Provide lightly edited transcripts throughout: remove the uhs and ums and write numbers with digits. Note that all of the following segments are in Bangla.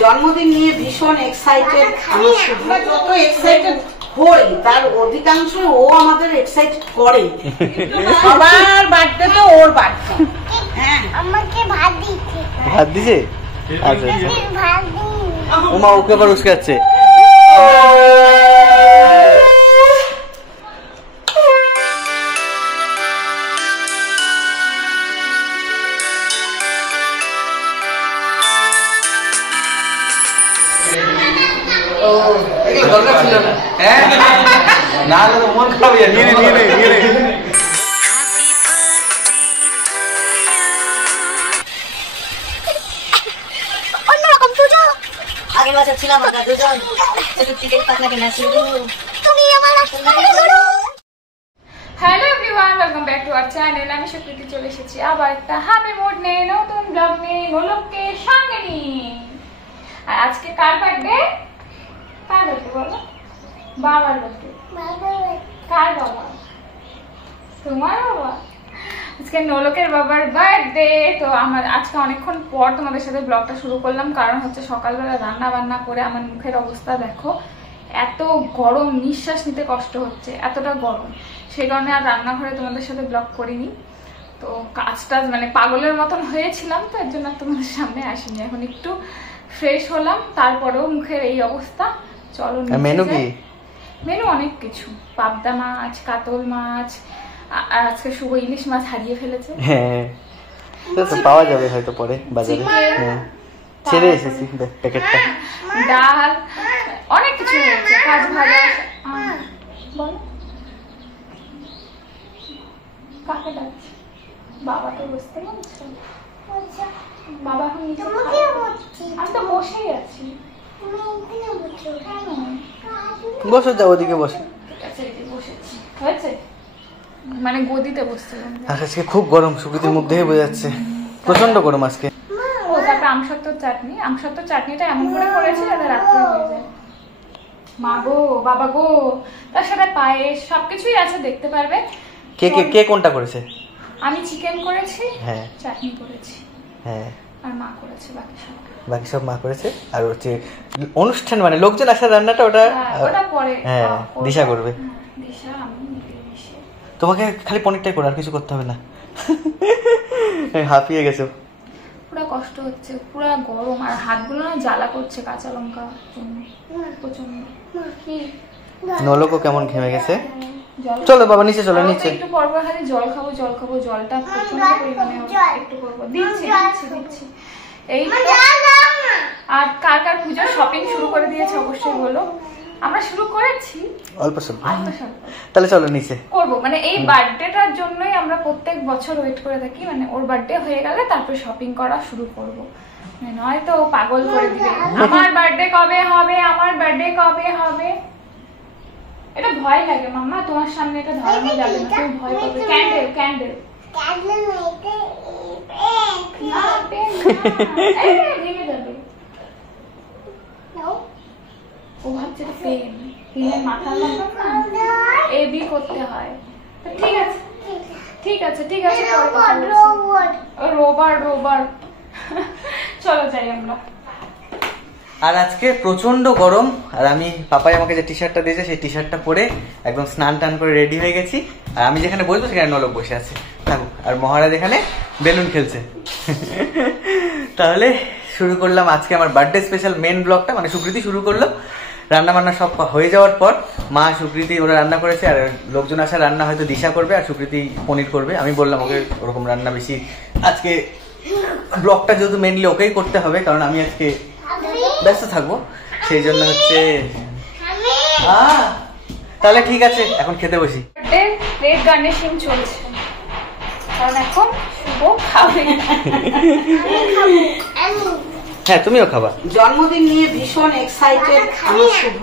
জন্মদিন নিয়ে ভীষণ এক্সাইটেড। আমরা যত এক্সাইটেড হই তার অধিকাংশ ও আমাদের এক্সাইটেড করে। সবার বার্থডে তো ওর বার্থডে। হ্যাঁ, আমাকে ভাত দিয়েছে। ভাত দিয়েছে? আচ্ছা আচ্ছা। ভাত দিই। ওমা ওকে আবার উস্কাচ্ছে। না তো মন খারাপ হয়ে নিয়ে নে অন্যরকম সুযোগ। আগের বছর ছিলাম আমরা দুজন, টিকিট পাতলাকে না শুরু তুমি আমার আশীর্বাদ করো। Hello everyone, welcome back to our channel. আমি সুকৃতি চলে এসেছি আবার একটা হ্যাপি মুড নিয়ে, নতুন ব্লগ নিয়ে, নোলককে সঙ্গে নিয়ে। আর আজকে কার বার্থডে? কার বার্থডে বলো? বাবার বার্থডে। কার বাবা? তোমার বাবা। আজকে নোলকের বাবার বার্থডে। তো আমার আজকে অনেকক্ষণ পর তোমাদের সাথে ব্লগটা শুরু করলাম, কারণ হচ্ছে সকালবেলা রান্না বান্না করে আমার মুখের অবস্থা দেখো, এত গরম, নিঃশ্বাস নিতে কষ্ট হচ্ছে, এতটা গরম। সেই কারণে আর রান্নাঘরে তোমাদের সাথে ব্লগ করিনি। তো কাজটা মানে পাগলের মতন হয়েছিলাম, তো এর জন্য তোমাদের সামনে আসিনি। এখন একটু ফ্রেশ হলাম, তারপরেও মুখের এই অবস্থা। চলো মেনু কি? মেনু অনেক কিছু, পাবদা মাছ, কাতল মাছ, আর আজকে শুভ ইলিশ মাছ হারিয়ে ফেলেছে। হ্যাঁ, তো পাওয়া যাবে হয়তো পরে বাজারে। হ্যাঁ, ছেড়ে এসেছি প্যাকেটটা। ডাল, অনেক কিছু হয়েছে, কাজ ভাজা। বলো কাকে ডাকছে? বাবা তো বুঝতে পারছো? বাবা এখন নিচে আমি তো বসেই আছি। বসো, যাও ওদিকে বসো। ঠিক আছে, বসেছি। হয়েছে মানে গদিতে বসছিলাম। আজকে খুব গরম, সুকৃতির মুখ দেখে বোঝা যাচ্ছে প্রচন্ড গরম আজকে। ও তারপরে আমসত্ত্বর চাটনি, আমসত্ত্বর চাটনিটা এমন করে করেছি যাতে রাত্রে হয়ে যায়। মা গো, বাবা গো, তার সাথে পায়েস সবকিছুই আছে, দেখতে পারবে। কে কে কে কোনটা করেছে? আমি চিকেন করেছি, হ্যাঁ, চাটনি করেছি, হ্যাঁ, আর মা করেছে বাকি সব মা করেছে। আর হচ্ছে অনুষ্ঠান মানে লোকজন আসার রান্নাটা ওটা পরে হ্যাঁ দিশা করবে। দিশা আমি মিশে। তোমাকে খালি পনিরটাই করে, আর কিছু করতে হবে না। হাঁপিয়ে গেছো। পুরো কষ্ট হচ্ছে, পুরো গরম, আর হাতগুলো না জ্বালা করছে কাঁচা লঙ্কা প্রচন্ড। কি নলকও কেমন ঘেমে গেছে। চলো বাবা নিচে চলো, নিচে একটু পর পর খালি জল খাবো জল খাবো, জলটা প্রচন্ড পরিমাণে একটু পর পর দিচ্ছি। এই আর কার কার পূজার শপিং শুরু করে দিয়েছে অবশ্যই বলো। আমরা শুরু করেছি অল্প স্বল্প, তাহলে চলো নিচে করবো। মানে এই বার্থডেটার জন্যই আমরা প্রত্যেক বছর ওয়েট করে থাকি, মানে ওর বার্থডে হয়ে গেলে তারপরে শপিং করা শুরু করবো, নয়তো পাগল করে দিবে। আমার বার্থডে কবে হবে, আমার বার্থডে কবে হবে। এটা ভয় লাগে মাম্মা, তোমার সামনে এটা ধরানো যাবে না, তুমি ভয় পাবে। ক্যান্ডেল ক্যান্ডেল ভেঙে যাবে। ও ভাবছে পেন, পেনের মাথার মতন না এ বি করতে হয়। ঠিক আছে ঠিক আছে ঠিক আছে, রোবার রোবার। চলো যাই আমরা। আর আজকে প্রচন্ড গরম, আর আমি পাপাই আমাকে যে টি শার্টটা দিয়েছে সেই টি শার্টটা পরে একদম স্নান টান করে রেডি হয়ে গেছি। আর আমি যেখানে বসবো সেখানে নলক বসে আছে, থাকুক। আর মহারাজ এখানে বেলুন খেলছে। তাহলে শুরু করলাম আজকে আমার বার্থডে স্পেশাল মেন ব্লগটা। মানে সুকৃতি শুরু করলো, রান্না বান্না সব হয়ে যাওয়ার পর মা সুকৃতি ওরা রান্না করেছে, আর লোকজন আসার রান্না হয়তো দিশা করবে, আর সুকৃতি পনির করবে। আমি বললাম ওকে ওরকম রান্না বেশি আজকে ব্লগটা যেহেতু মেনলি ওকেই করতে হবে, কারণ আমি আজকে ব্যস্ত থাকবো, সেই জন্য হচ্ছে। তাহলে ঠিক আছে, এখন খেতে বসি। প্লেট গার্নিশিং চলছে, কারণ এখন শুভ খাবে। হ্যাঁ তুমিও খাবা। জন্মদিন নিয়ে ভীষণ এক্সাইটেড আমার শুভ।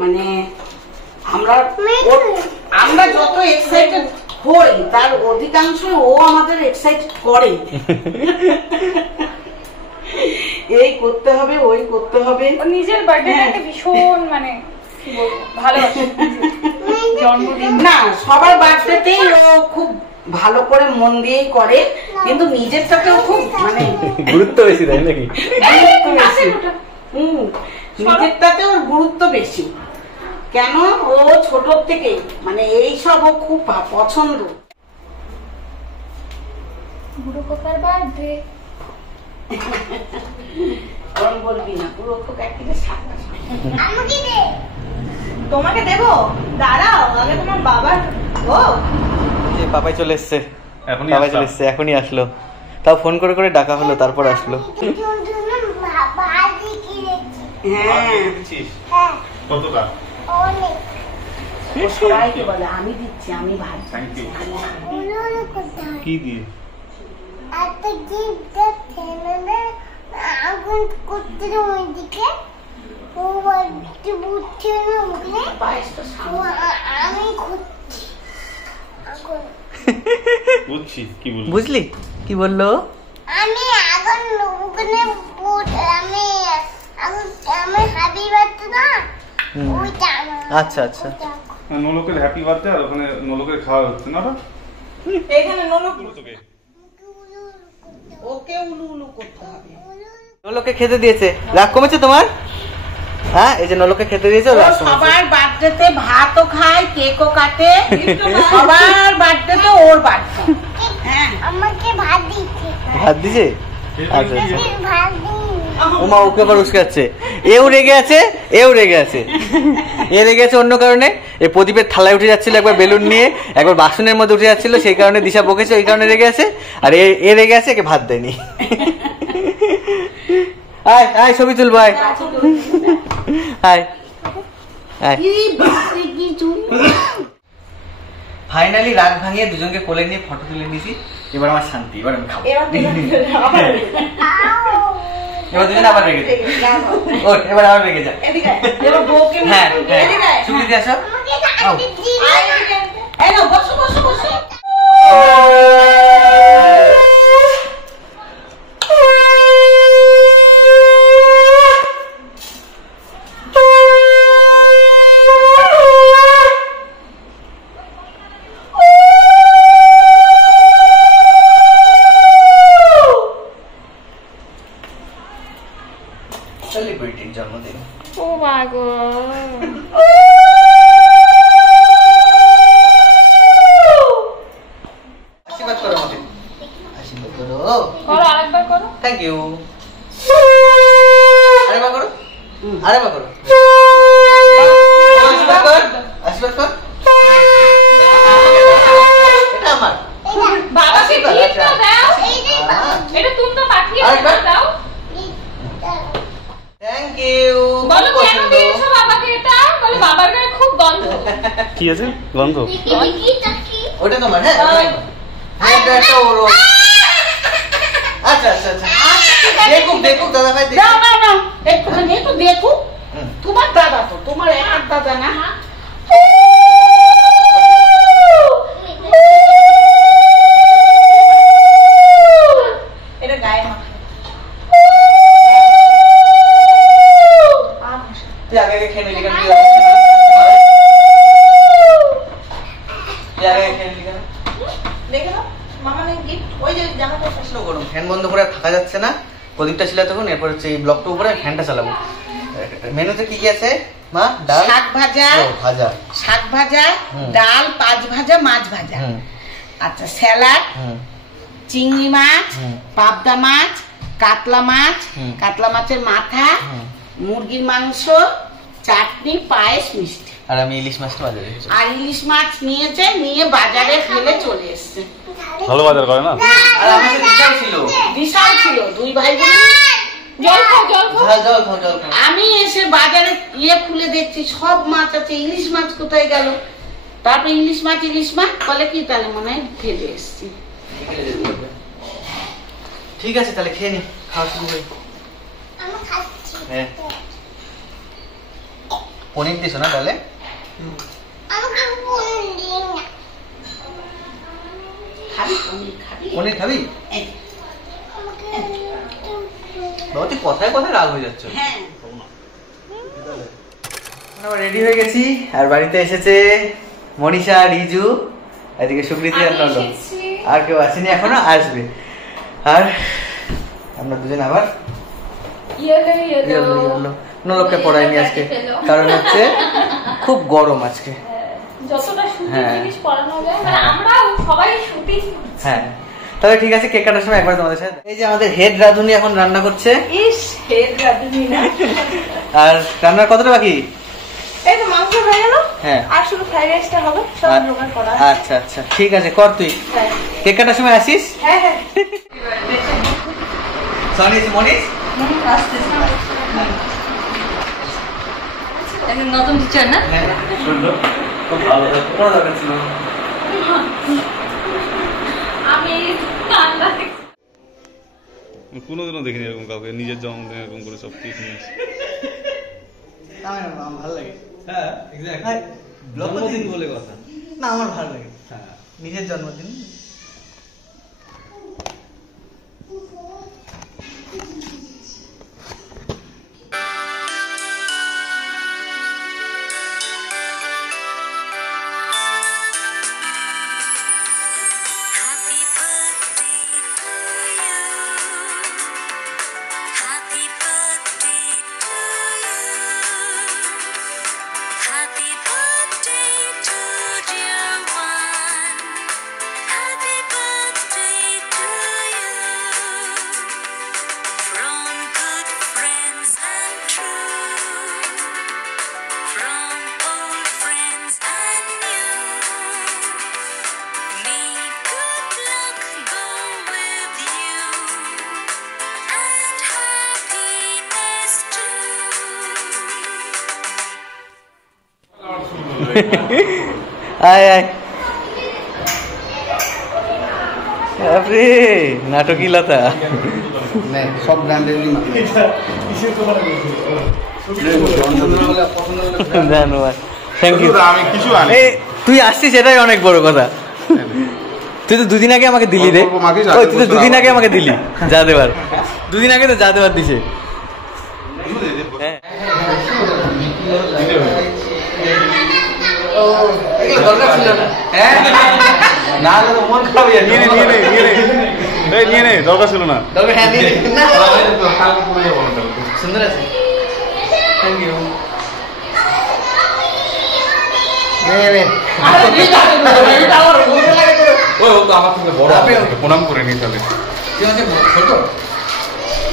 মানে আমরা যত এক্সাইটেড হই তার অধিকাংশ ও আমাদের এক্সাইটেড করে। এই করতে হবে, ওই করতে হবে। নিজের বার্থডেটাকে ভীষণ মানে কি বলবো ভালোবাসে। জন্মদিন না, সবার বার্থডেতেই ও খুব ভালো করে মন দিয়েই করে, কিন্তু নিজেরটাকেও খুব মানে গুরুত্ব বেশি দেয় নাকি? নিজেরটাতে ওর গুরুত্ব বেশি। কেন, ও ছোট থেকে মানে এইসব ও খুব পছন্দ। বুড়ো খোকার বার্থডে। ওরম বলবি না, পুরো খোকা থেকে 7টা। আমাকে দে। তোমাকে দেবো, দাঁড়াও আগে তোমার বাবার। ও এই পাপাই চলে এসছে, এখনই পাপাই আসলাম। চলে এসছে, এখনই আসলো। তাও ফোন করে করে ডাকা হলো, তারপর আসলো। ভাজি কিনেছি। হ্যাঁ, দিচ্ছিস? হ্যাঁ, কতটা? অনেক। ও সবাইকে বলে আমি দিচ্ছি, আমি ভাই। Thank you. ওগুলো কোথায়? কি দিয়ে? একটা গিফট ছেলে আগুন করতে ওইদিকে ও বাড়িতে বুঝছে না ওখানে পায়েসটা সামনে। আমি খুঁজছি আগুন। বুঝছি কি বলবো। বুঝলি কি বললো? আমি আগুন ওখানে আমি আমি হাবি বাড়তে না ওইটা আচ্ছা আচ্ছা। নোলকের হ্যাপি বার্থডে আর ওখানে নোলকের খাওয়া হচ্ছে না ওটা? এখানে ননক তোকে ওকে উলু উলু করতে হবে। নলোকে খেতে দিয়েছে, রাগ কমেছে তোমার? হ্যাঁ, এই যে নলোকে খেতে দিয়েছে, ও রাগ কমেছে। সবার বার্থডেতে ভাতও খায়, কেকও কাটে, সবার বার্থডেতে ওর বার্থডে। হ্যাঁ, আমাকে ভাত দিচ্ছে ভাত দিছে? আচ্ছা আচ্ছা। ভাত দিই ওমা ওকে আবার উস্কাচ্ছে, এও রেগে আছে, এও রেগে আছে। এ রেগে আছে অন্য কারণে, এই প্রদীপের থালায় উঠে যাচ্ছিল একবার বেলুন নিয়ে, একবার বাসনের মধ্যে উঠে যাচ্ছিল, সেই কারণে দিশা বকেছে, ওই কারণে রেগে আছে। আর এ রেগে আছে, একে ভাত দেয়নি। আয় আয় ছবি তুলবো, আয় আয় আয়। কি বাপরে কি চুল। ফাইনালি রাগ ভাঙিয়ে দুজনকে কোলে নিয়ে ফটো তুলে নিয়েছি। এবার আমার শান্তি, এবার আমি খাবো। এবার দুজন আবার রেগে যায়। ও এবার আবার রেগে যায়। এবার বউকে নিয়ে হ্যাঁ তুমি হ্যাঁ, এদিকে আয়। সুপ্রীতি আসো। আমাকে ভাত দিচ্ছি এই নাও, বসো বসো বসো। সেলিব্রিটির জন্মদিন। ও মা গো। আশীর্বাদ করো আমাকে, আশীর্বাদ করো। করো, আরেকবার করো। Thank you. আরেকবার করো, আরেকবার করো। আশীর্বাদ কর, আশীর্বাদ কর। এটা আমার। বাবাকে আশীর্বাদ, গিফট আচ্ছা। দাও। আহ, এটা তুমি তো পাঠিয়ে আরেকবার? দাও। Thank you. বলো কেন দিয়েছো বাবাকে এটা? বলো বাবার গায়ে খুব গন্ধ। কি আছে গন্ধ? ওটা তোমার, হ্যাঁ এটা একটা ওর। আচ্ছা আচ্ছা আচ্ছা, দেখুক দেখুক দাদা ভাই দেখুক। না না না, একটুখানি একটু দেখো। হুম। তোমার দাদা তো, তোমার একার দাদা না। এটা গায়ে মাখা। তুই আগে আগে খেয়ে নিলি কেন? তুই আগে আগে খেয়ে নিলি কেন? দেখে নাও মামা নেই গিফট। ওই যে জামাটা প্রশ্ন করুন, ফ্যান বন্ধ করে আর থাকা যাচ্ছে না। প্রদীপটা ছিল তখন, এরপর হচ্ছে এই ব্লকটা উপরে ফ্যানটা চালাবো। মেনুতে কি কি আছে মা? ডাল, শাক ভাজা, ও, ভাজা, শাক ভাজা, হুম। ডাল, পাঁচ ভাজা, মাছ ভাজা। হুম আচ্ছা, স্যালাড, হুম চিংড়ি মাছ, হুম। পাবদা মাছ, কাতলা মাছ, হুম। কাতলা মাছের মাথা, হুম। মুরগির মাংস, চাটনি, পায়েস, মিষ্টি। আর আমি ইলিশ মাছটা বাজারে রেখেছি। আর ইলিশ মাছ নিয়েছে, নিয়ে বাজারে ফেলে চলে এসছে। ভালো বাজার করে না? আর আমাদের দিশাও ছিল। বিশাল ছিল, দুই ভাই বোন। জল খাও, জল খাও। জল জল খাও, জল খাও। আমি এসে বাজারে খুলে দেখছি সব মাছ আছে, ইলিশ মাছ কোথায় গেল? তারপরে ইলিশ মাছ বলে কি, তাহলে মনে হয় ফেলে এসছি। ঠিক আছে তাহলে খেয়ে নি, খাওয়া শুরু করি। আমি খাচ্ছি হ্যাঁ। পনির দিছো না তাহলে? আমাকে ফোন দিই না খাবি পনির খাবি? পনির খাবি? এই, আমাকে বাবা তুই কথায় কথায় রাগ হয়ে যাচ্ছে। হ্যাঁ। আমরা রেডি হয়ে গেছি, আর বাড়িতে এসেছে মনীষা, রিজু, এদিকে সুকৃতি আর আমি নন্দন। এসেছি। আর কেউ আসেনি এখনো, আসবে। আর আমরা দুজন আবার ইয়েলো নোলককে পড়াইনি আজকে, কারণ হচ্ছে খুব গরম আজকে। যতটা সুতির হ্যাঁ। জিনিস পরানো যায়, মানে আমরাও সবাই সুতির। হ্যাঁ, তবে ঠিক আছে, কেক কাটার সময় একবার তোমাদের সাথে। এই যে আমাদের হেড রাঁধুনি এখন রান্না করছে। ইস হেড রাঁধুনি না। আর রান্নার কতটা বাকি? এই তো মাংস হয়ে গেল, হ্যাঁ। আর শুধু ফ্রাইড রাইসটা হবে, সব জোগাড় করা। আচ্ছা আচ্ছা, ঠিক আছে, কর তুই। হ্যাঁ কেক কাটার সময় আসিস। হ্যাঁ হ্যাঁ। সনিস মনিস আসতে এখন নতুন টিচার না? খুব ভালো, কোনো দরকার ছিল না। আমি কান্না দেখছি। কোনোদিনও দেখিনি এরকম কাউকে নিজের জন্মদিন এরকম করে সব কেক নিয়ে আসে। আমার ভালো লাগে। হ্যাঁ এক্স্যাক্টলি জন্মদিন বলে কথা। না, আমার ভালো লাগে। হ্যাঁ নিজের জন্মদিন। আয় আয়, বাপরে নাটকীলতা। সব ব্র্যান্ডেরই জানো, থ্যাংক ইউ। আমি কিছু আনি তুই আসছিস এটাই অনেক বড় কথা। তুই তো দুদিন আগে আমাকে দিলি রে। ওই তুই তো দুদিন আগে আমাকে দিলি যা দেবার, দুদিন আগে তো যা দেবার দিছে। হ্যাঁ দরকার ছিল না। হ্যাঁ না, মন খারাপ। নিয়ে নে নিয়ে নে, দরকার ছিল না। দরকার, হ্যাঁ নিয়ে নে। সুন্দর আছে, থ্যাংক ইউ। ও তো আমার থেকে বড়, প্রণাম করে নি তাহলে।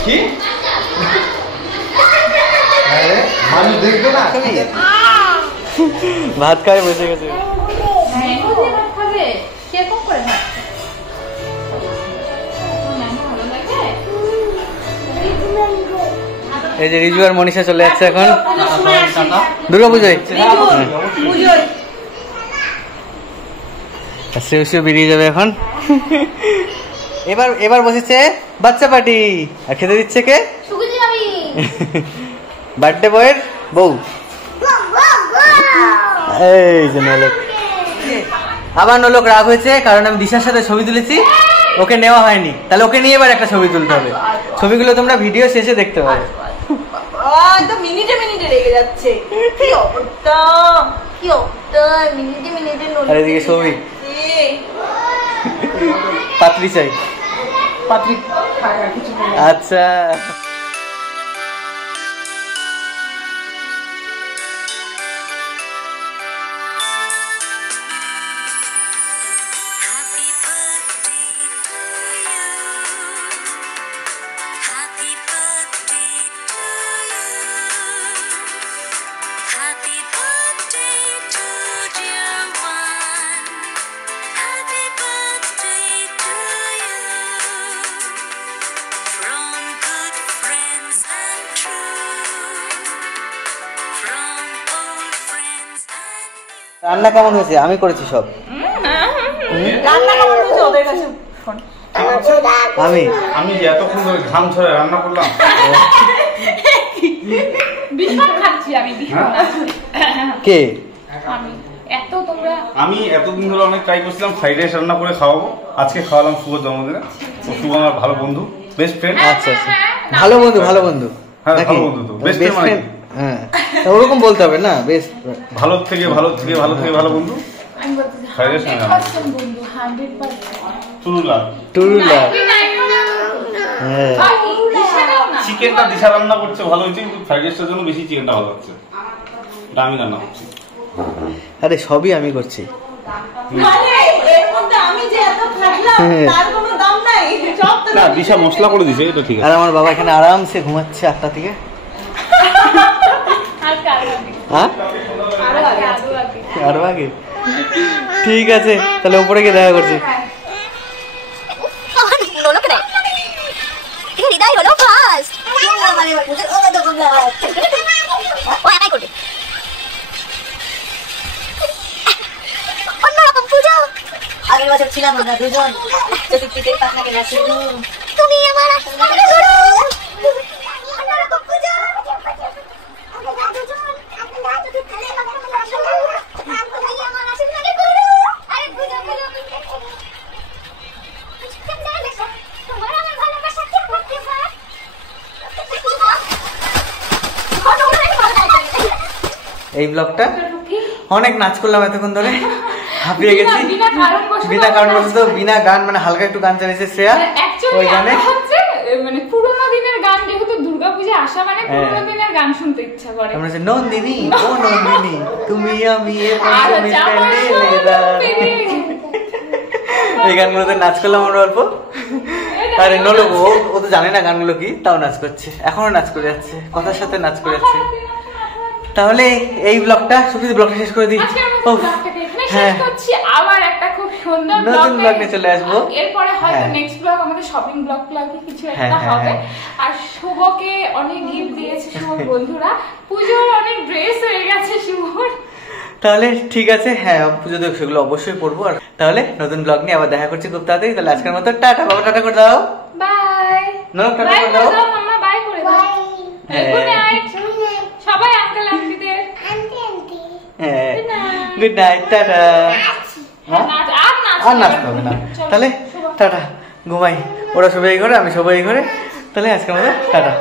কি মানুষ দেখবে না। ভাত খায় বসে গেছে। ম্যাঙ্গো দিয়ে ভাত খাবে? কিরকম করে ভাত? ম্যাঙ্গো ভালো লাগে? এই যে রিজু আর মনীষা চলে যাচ্ছে এখন দুর্গা পুজোয়। সেও বেরিয়ে যাবে এখন। এবার বসেছে বাচ্চা পার্টি, আর খেতে দিচ্ছে কে? সুগুজি আমি বার্থডে বয়ের বউ। এই যে নোলক, আবার নোলক রাগ হয়েছে কারণ আমি দিশার সাথে ছবি তুলেছি, ওকে নেওয়া হয়নি। তাহলে ওকে নিয়ে এবার একটা ছবি তুলতে হবে। ছবিগুলো তোমরা ভিডিও শেষে দেখতে পাবে। তো মিনিটে মিনিটে রেগে যাচ্ছে। কি অবস্থা, কি অবস্থা, মিনিটে মিনিটে আর এদিকে সৌভিক, পাত্রী চাই। পাত্রী খায় কিছু বলে। আচ্ছা রান্না কেমন হয়েছে? আমি করেছি সব। রান্না কেমন হয়েছে ওদের কাছে শোন। আমি যে এতক্ষণ ধরে ঘাম ছড়ে রান্না করলাম। ভীষণ খাচ্ছি আমি, ভীষণ। কে? আমি এত তোমরা আমি এতদিন ধরে অনেক ট্রাই করছিলাম ফ্রাইড রাইস রান্না করে খাওয়াবো, আজকে খাওয়ালাম শুভ জন্মদিনে। শুভ আমার ভালো বন্ধু, বেস্ট ফ্রেন্ড। আচ্ছা আচ্ছা, ভালো বন্ধু, ভালো বন্ধু। হ্যাঁ, নাকি? ভালো বন্ধু তো, best Best friend মানে friend? হ্যাঁ, তা ওরকম বলতে হবে না, বেস্ট। ভালো থেকে ভালো থেকে ভালো থেকে ভালো বন্ধু। আমি বলতেছি Fried rice না। 100% বন্ধু, 100%। চুরুলা টুরুলা। 99 হ্যাঁ, দিশা দাও না। চিকেনটা দিশা রান্না করছে ভালো হয়েছে, কিন্তু ফ্রাইড রাইসটার জন্য বেশি চিকেনটা ভালো লাগছে। এটা আমি রান্না করছি। আরে সবই আমি করছি। মানে এর মধ্যে আমি যে এত খাটলাম তার কোনো দাম নাই, সব তো না দিশা মশলা করে দিছে, এটা ঠিক আর আছে। আমার বাবা এখানে আরামসে ঘুমাচ্ছে 8টা থেকে। হ্যাঁ আরো আগে? ঠিক আছে, তাহলে উপরে গিয়ে দেখা করছি। হৃদয় হলো ফার্স্ট ও একাই করবে অন্যরকম পুজো। আগের বছর ছিলাম আমরা দুজন চতুর্থীতে পাটনাকে নাচি, তুমি আমার আশীর্বাদ করো। অন্যরকম পুজো এই ব্লগটা অনেক নাচ করলাম এতক্ষণ ধরে, হাঁপিয়ে গেছি বিনা কারণ বলতে। বিনা গান মানে হালকা একটু গান চালিয়েছে শ্রেয়া ওই গানে। মানে পুরোনো দিনের গান, যেহেতু দুর্গাপূজা আসা মানে পুরোনো দিনের গান শুনতে ইচ্ছা করে। আমরা যে নন্দিনী ও নন্দিনী তুমি আমি এই গানগুলোতে নাচ করলাম আমরা অল্প। আরে নলো ও তো জানে না গানগুলো কি, তাও নাচ করছে, এখনো নাচ করে যাচ্ছে, কথার সাথে নাচ করে যাচ্ছে। তাহলে এই ব্লগটা সুখী ব্লগটা শেষ করে দিই। হ্যাঁ, আবার একটা খুব সুন্দর নতুন ব্লগ নিয়ে চলে আসবো। এরপরে হয়তো নেক্সট ব্লগ আমাদের শপিং ব্লগ কিছু একটা হবে। আর শুভকে অনেক গিফট দিয়েছে শুভর বন্ধুরা, পুজোর অনেক ড্রেস হয়ে গেছে শুভর। তাহলে ঠিক আছে, হ্যাঁ পুজো দেখ সেগুলো অবশ্যই করবো। আর তাহলে নতুন ব্লগ নিয়ে আবার দেখা করছি খুব তাড়াতাড়ি। তাহলে আজকের মতো টাটা। বাবা টাটা করে দাও। বাই। টাটা করে দাও মাম্মা, বাই করে দাও। গুড নাইট সবাই, আঙ্কেল আন্টিদের। হ্যাঁ গুড নাইট, টাটা। আর নাচতে হবে না, তাহলে টাটা, ঘুমাই। ওরা সবাই ঘরে, আমি সবাই ঘরে। তাহলে আজকের মতো টাটা।